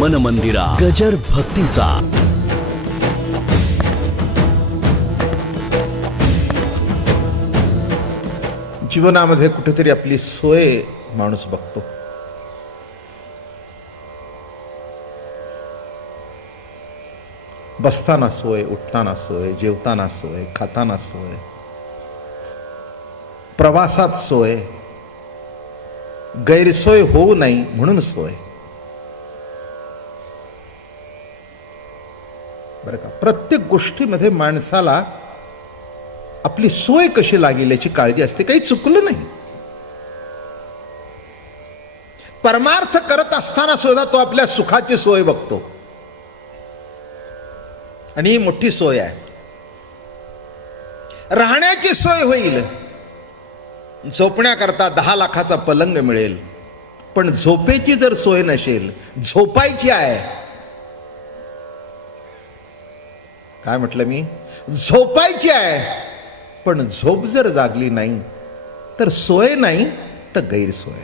मन मंदिरा गजर भक्तीचा. जीवनामध्ये कुठेतरी आपली सोय माणूस बघतो. बसताना सोय, उठताना सोय, जेवताना सोय, खाताना सोय, प्रवासात सोय, गैरसोय होऊ नये म्हणून सोय. बरं का, प्रत्येक गोष्टीमध्ये माणसाला आपली सोय कशी लागेल याची काळजी असते. काही चुकलं नाही. परमार्थ करत असताना सुद्धा तो आपल्या सुखाची सोय बघतो. आणि ही मोठी सोय आहे. राहण्याची सोय होईल, झोपण्याकरता 10 लाखाचा पलंग मिळेल, पण झोपेची जर सोय नसेल, झोपायची आहे. काय म्हटलं मी? झोपायची आहे, पण झोप जर जागली नाही तर सोय नाही तर गैरसोय.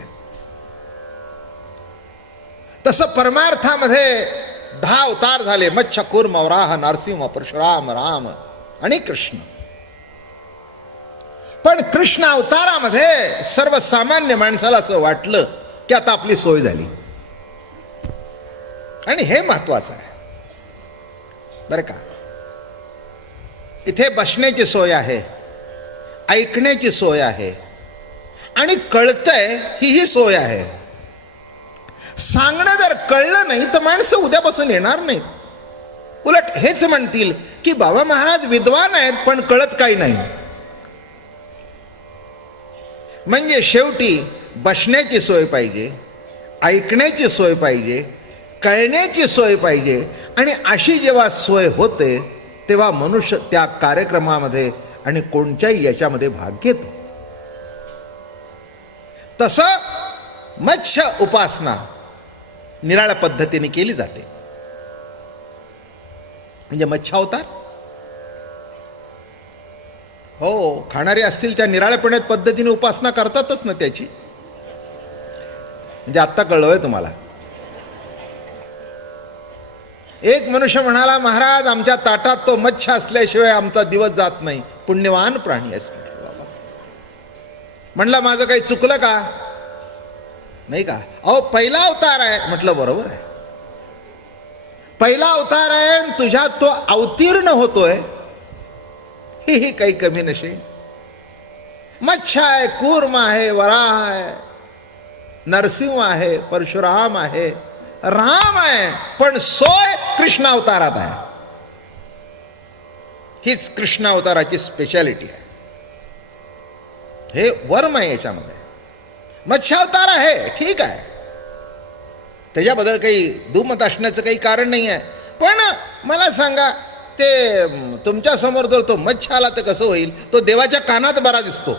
तसं परमार्थामध्ये 10 अवतार झाले. मत्स्य कूर्म वराह नरसिंह परशुराम राम आणि कृष्ण. पण कृष्ण अवतारामध्ये सर्वसामान्य माणसाला असं वाटलं की आता आपली सोय झाली. आणि हे महत्वाचं आहे बरं का. इथे बसण्याची सोय आहे, ऐकण्याची सोय आहे, आणि कळतंय ही सोय आहे. सांगणं जर कळलं नाही तर माणसं उद्यापासून येणार नाहीत. उलट हेच म्हणतील की बाबा महाराज विद्वान आहेत पण कळत काही नाही. म्हणजे शेवटी बसण्याची सोय पाहिजे, ऐकण्याची सोय पाहिजे, कळण्याची सोय पाहिजे. आणि अशी जेव्हा सोय होते तेव्हा मनुष्य त्या कार्यक्रमामध्ये आणि कोणत्याही याच्यामध्ये भाग घेतो. तसं मत्स्य उपासना निराळ्या पद्धतीने केली जाते. म्हणजे मत्स्यावतार हो, खाणारे असतील त्या निराळ्यापणे पद्धतीने उपासना करतातच ना त्याची. म्हणजे आत्ता कळलोय तुम्हाला. एक मनुष्य म्हणाला, महाराज आमच्या ताटात तो मत्स्य असल्याशिवाय आमचा दिवस जात नाही. पुण्यवान प्राणी आहेस बाबा. म्हणलं माझं काही चुकलं का? नाही का? अहो पहिला अवतार आहे. म्हटलं बरोबर आहे, पहिला अवतार आहे, तुझ्यात तो अवतीर्ण होतोय ही काही कमी नसे. मत्स्य आहे, कूर्म आहे, वराह आहे, नरसिंह आहे, परशुराम आहे, राम आहे, पण सोय कृष्ण अवतारात आहे. हीच कृष्ण अवताराची स्पेशालिटी आहे. हे वर्म आहे याच्यामध्ये. मत्स्यावतार आहे ठीक आहे, त्याच्याबद्दल काही दुमत असण्याचं काही कारण नाही आहे. पण मला सांगा, ते तुमच्या समोर जर तो मत्स्य आला तर कसं होईल? तो देवाच्या कानात बरा दिसतो,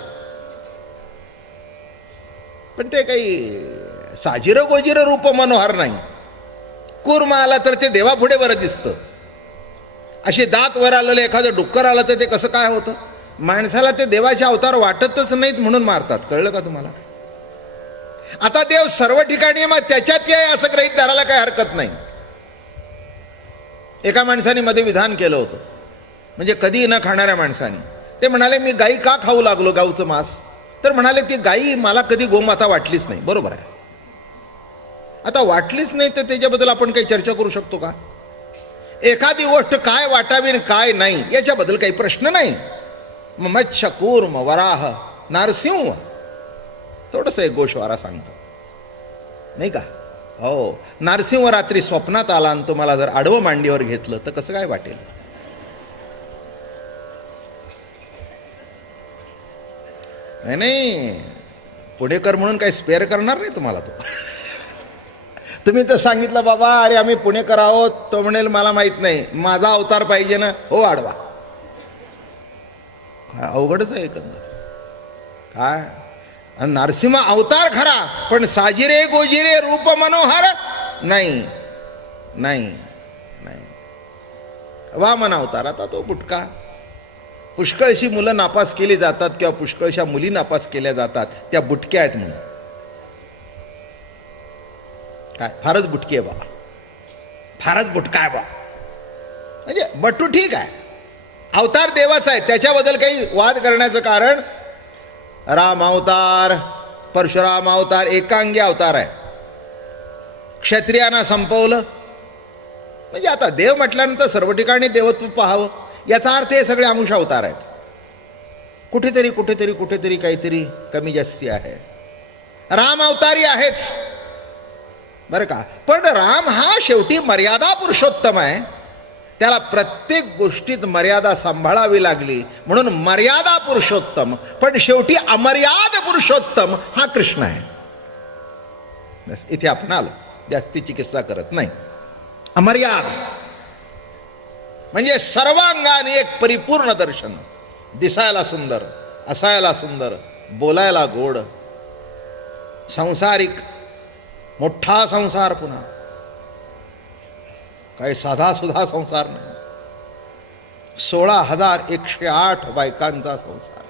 पण ते काही साजिर गोजिर रूप मनोहर नाही. कूर्म आला तर ते देवापुढे बरं दिसतं. असे दात वर आलेलं एखादं डुक्कर आलं तर ते कसं काय होतं? माणसाला ते देवाचे अवतार वाटतच नाहीत म्हणून मारतात. कळलं का तुम्हाला? आता देव सर्व ठिकाणी मग त्याच्यात आहे असं गृहीत धरायला काही हरकत नाही. एका माणसाने मध्ये विधान केलं होतं, म्हणजे कधी न खाणाऱ्या माणसाने. ते म्हणाले मी गाई का खाऊ लागलो, गाऊचं मांस? तर म्हणाले ती गाई मला कधी गोमाता वाटलीच नाही. बरोबर आहे. आता वाटलीच नाही तर त्याच्याबद्दल आपण काही चर्चा करू शकतो का? एखादी गोष्ट काय वाटावी आणि काय नाही याच्याबद्दल काही प्रश्न नाही. मत्स्य कूर्म वराह नरसिंह थोडंसं एक गोषवारा सांगतो नाही का? हो, नरसिंह रात्री स्वप्नात आला आणि तुम्हाला जर आडवं मांडीवर घेतलं तर कसं काय वाटेल? नाही, पुणेकर म्हणून काही स्पेअर करणार नाही तुम्हाला तो. तुम्ही तर सांगितलं बाबा अरे आम्ही पुणेकर आहोत, तो म्हणेल मला माहित नाही, माझा अवतार पाहिजे ना. हो आडवा. अवघडच आहे एकंदर. काय नरसिंह अवतार खरा, पण साजिरे गोजिरे रूप मनोहर नाही. नाही नाही. वामन अवतार आता तो बुटका. पुष्कळशी मुलं नापास केली जातात किंवा पुष्कळशा मुली नापास केल्या जातात, त्या बुटक्या आहेत म्हणून. काय फारच बुटकी आहे बाबा. फारच बुटका आहे बा. म्हणजे बटू ठीक आहे, अवतार देवाचा आहे, त्याच्याबद्दल काही वाद करण्याचं कारण, राम अवतार, परशुराम अवतार एकांगी अवतार आहे. क्षत्रियांना संपवलं. म्हणजे आता देव म्हटल्यानंतर सर्व ठिकाणी देवत्व पाहावं, याचा अर्थ हे सगळे अंश अवतार आहेत. कुठेतरी कुठेतरी कुठेतरी काहीतरी कमी जास्ती आहे. राम अवतारी आहेच बरं का, पण राम हा शेवटी मर्यादा पुरुषोत्तम आहे. त्याला प्रत्येक गोष्टीत मर्यादा सांभाळावी लागली म्हणून मर्यादा पुरुषोत्तम. पण शेवटी अमर्याद पुरुषोत्तम हा कृष्ण आहे. बस इथे आपण आलो, जास्ती चिकित्सा करत नाही. अमर्याद म्हणजे सर्वांगाने एक परिपूर्ण दर्शन. दिसायला सुंदर, असायला सुंदर, बोलायला गोड, संसारिक, मोठा संसार, पुन्हा काही साधा सुधा संसार नाही. 16,108 बायकांचा संसार.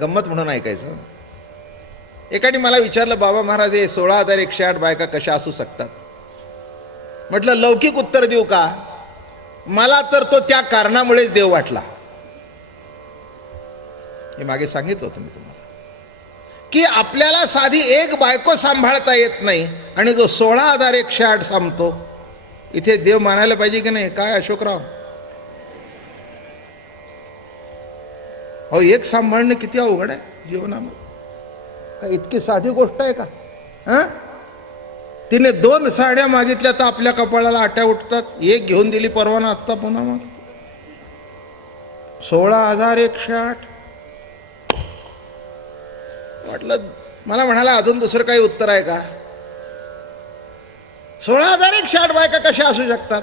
गंमत म्हणून ऐकायचं. एकाने मला विचारलं, बाबा महाराज हे 16,108 बायका कशा असू शकतात? म्हटलं लौकिक उत्तर देऊ का? मला तर तो त्या कारणामुळेच देव वाटला. हे मागे सांगितलं होतं मी तुम्हाला की आपल्याला साधी एक बायको सांभाळता येत नाही आणि जो 16,108 सांगतो, इथे देव मानायला पाहिजे की नाही? काय अशोकराव, अहो एक सांभाळणं किती अवघड आहे जीवनामध्ये. का इतकी साधी गोष्ट आहे का? तिने 2 साड्या मागितल्या तर आपल्या कपाळाला आट्या उठतात. एक घेऊन दिली परवाना आत्ता, पुन्हा मग 16,108. वाटलं मला म्हणाला अजून दुसरं काही उत्तर आहे का? 16,108 बायका कशा असू शकतात?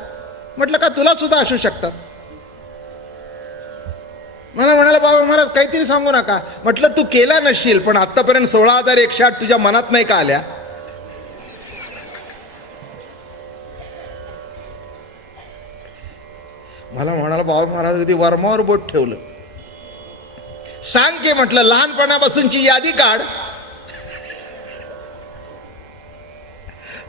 म्हटलं का तुला सुद्धा असू शकतात? मला म्हणाला बाबा महाराज काहीतरी सांगू नका. म्हटलं तू केला नसशील, पण आतापर्यंत 16,108 तुझ्या मनात नाही का आल्या? मला म्हणाला बाबा महाराज कधी वर्मावर बोट ठेवलं. सांग की, म्हटलं लहानपणापासूनची यादी काढ.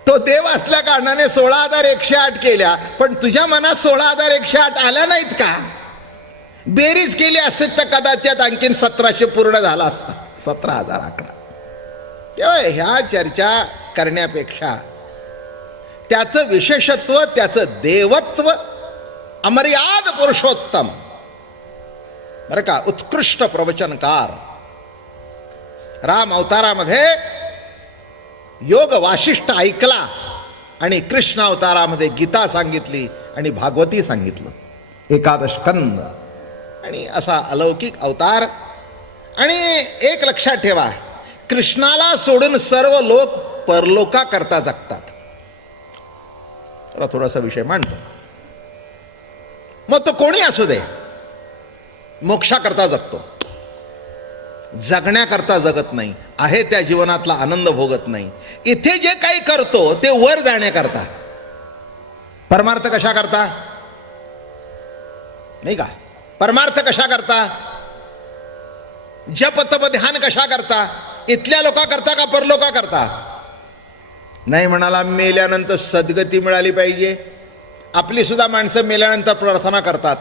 तो देव असल्या कारणाने 16,108 केल्या, पण तुझ्या मनात 16,108 आल्या नाहीत का? बेरीज केली असेल तर कदाचित आणखीन 1,700 पूर्ण झाला असता. 17,000 आकडा. तेव्हा ह्या चर्चा करण्यापेक्षा त्याचं विशेषत्व, त्याचं देवत्व, अमर्याद पुरुषोत्तम बरं का, उत्कृष्ट प्रवचनकार. राम अवतारामध्ये योग वाशिष्ठ ऐकला आणि कृष्ण अवतारामध्ये गीता सांगितली आणि भागवती सांगितलं. 11 स्कंद आणि असा अलौकिक अवतार. आणि एक लक्षात ठेवा, कृष्णाला सोडून सर्व लोक परलोका करता जगतात. चला थोडासा विषय मांडतो. मग तो कोणी असू दे, मोक्षाकरता जगतो, जगण्याकरता जगत नाही, आहे त्या जीवनातला आनंद भोगत नाही. इथे जे काही करतो ते वर जाण्याकरता. परमार्थ कशा करता? नाही का? परमार्थ कशा करता? जप तप ध्यान कशा करता? इथल्या लोका करता का परलोका करता? नाही म्हणाला मेल्यानंतर सद्गती मिळाली पाहिजे. आपली सुद्धा माणसं मेल्यानंतर प्रार्थना करतात,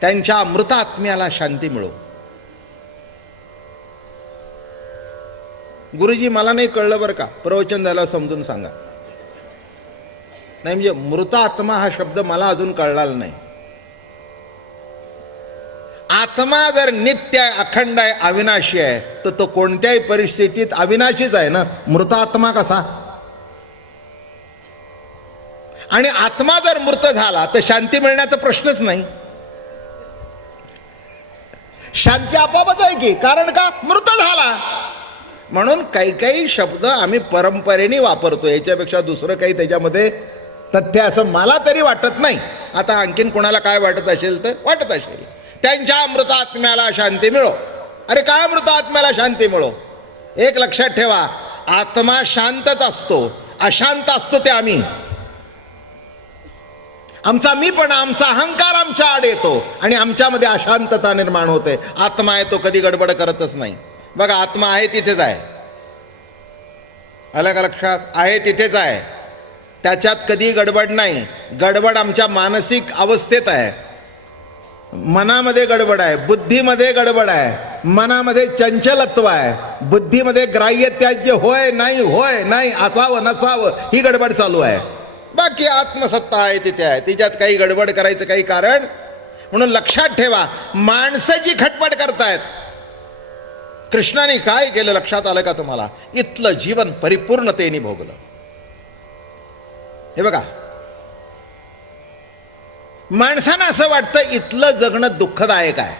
त्यांच्या मृत आत्म्याला शांती मिळो. गुरुजी मला नाही कळलं बरं का, प्रवचन झालं समजून सांगा. नाही म्हणजे मृत आत्मा हा शब्द मला अजून कळला नाही. आत्मा जर नित्य आहे, अखंड आहे, अविनाशी आहे, तर तो कोणत्याही परिस्थितीत अविनाशीच आहे ना. मृत आत्मा कसा? आणि आत्मा जर मृत झाला तर शांती मिळण्याचा प्रश्नच नाही. शांती आपोआपच आहे की, कारण का? मृत झाला. म्हणून काही काही शब्द आम्ही परंपरेने वापरतो, याच्यापेक्षा दुसरं काही त्याच्यामध्ये तथ्य असं मला तरी वाटत नाही. आता आणखीन कोणाला काय वाटत असेल तर वाटत असेल. त्यांच्या मृत आत्म्याला शांती मिळो. अरे काय मृत आत्म्याला शांती मिळो? एक लक्षात ठेवा, आत्मा शांतच असतो, अशांत असतो ते आम्ही. आमचा मीपणा, आमचा अहंकार आमच्या आड येतो आणि आमच्यामध्ये अशांतता निर्माण होते. आत्मा आहे तो कधी गडबड करतच नाही. बघा आत्मा आहे तिथेच आहे. आलं का लक्षात? आहे तिथेच आहे, त्याच्यात कधी गडबड नाही. गडबड आमच्या मानसिक अवस्थेत आहे, मनामध्ये गडबड आहे, बुद्धीमध्ये गडबड आहे, मनामध्ये चंचलत्व आहे, बुद्धीमध्ये ग्राह्य त्याज्य होय नाही असावं नसावं ही गडबड चालू आहे. बाकी आत्मसत्ता आहे तिथे आहे, तिच्यात काही गडबड करायचं काही कारण. म्हणून लक्षात ठेवा, माणसं जी खटपट करतायत, कृष्णाने काय केलं लक्षात आलं का तुम्हाला? इथलं जीवन परिपूर्णतेने भोगलं. हे बघा, माणसांना असं वाटतं इथलं जगणं दुःखदायक आहे.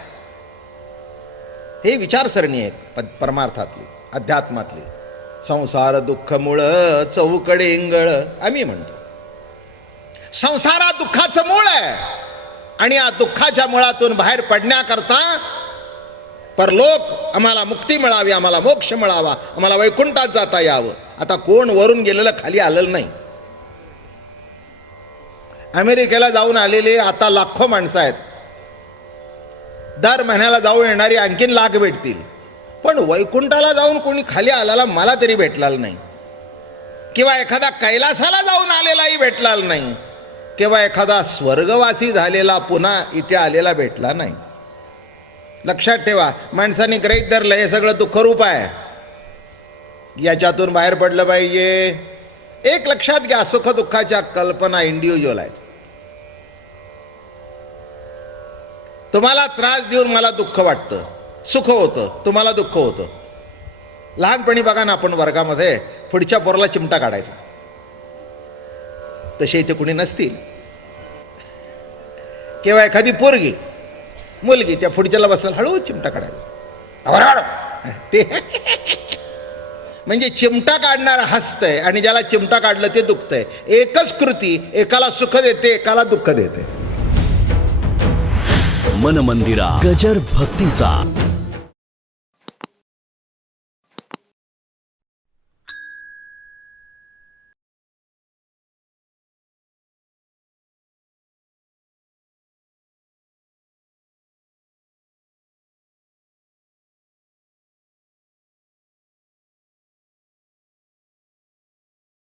हे विचारसरणी आहे परमार्थातली, अध्यात्मातली. संसार दुःख मूळ चौकडे इंगळ आम्ही म्हणतो. संसार हा दुःखाचं मूळ आहे आणि या दुःखाच्या मुळातून बाहेर पडण्याकरता परलोक आम्हाला मुक्ती मिळावी, आम्हाला मोक्ष मिळावा, आम्हाला वैकुंठात जाता यावं. आता कोण वरून गेलेलं खाली आलेलं नाही. अमेरिकेला जाऊन आलेले आता लाखो माणसं आहेत. दर महिन्याला जाऊन येणारी आणखीन लाख भेटतील. पण वैकुंठाला जाऊन कोणी खाली आलेला मला तरी भेटलेला नाही, किंवा एखादा कैलासाला जाऊन आलेलाही भेटलेला नाही, किंवा एखादा स्वर्गवासी झालेला पुन्हा इथे आलेला भेटला नाही. लक्षात ठेवा, माणसाने गृहीत धरलं हे सगळं दुःखरूप आहे, याच्यातून बाहेर पडलं पाहिजे. एक लक्षात घ्या, सुख दुःखाच्या कल्पना इंडिव्हिज्युअल आहेत. तुम्हाला त्रास देऊन मला दुःख वाटतं, सुख होतं, तुम्हाला दुःख होतं. लहानपणी बघा ना, आपण वर्गामध्ये पुढच्या पोराला चिमटा काढायचा, तसे इथे कुणी नसतील. किंवा एखादी पोरगी मुलगी त्या पुढच्याला बसल्याला हळू चिमटा काढायचा. ते म्हणजे चिमटा काढणारा हसतंय आणि ज्याला चिमटा काढलं ते दुखतंय. एकच कृती एकाला सुख देते, एकाला दुःख देते. मन मंदिरा गजर भक्तीचा.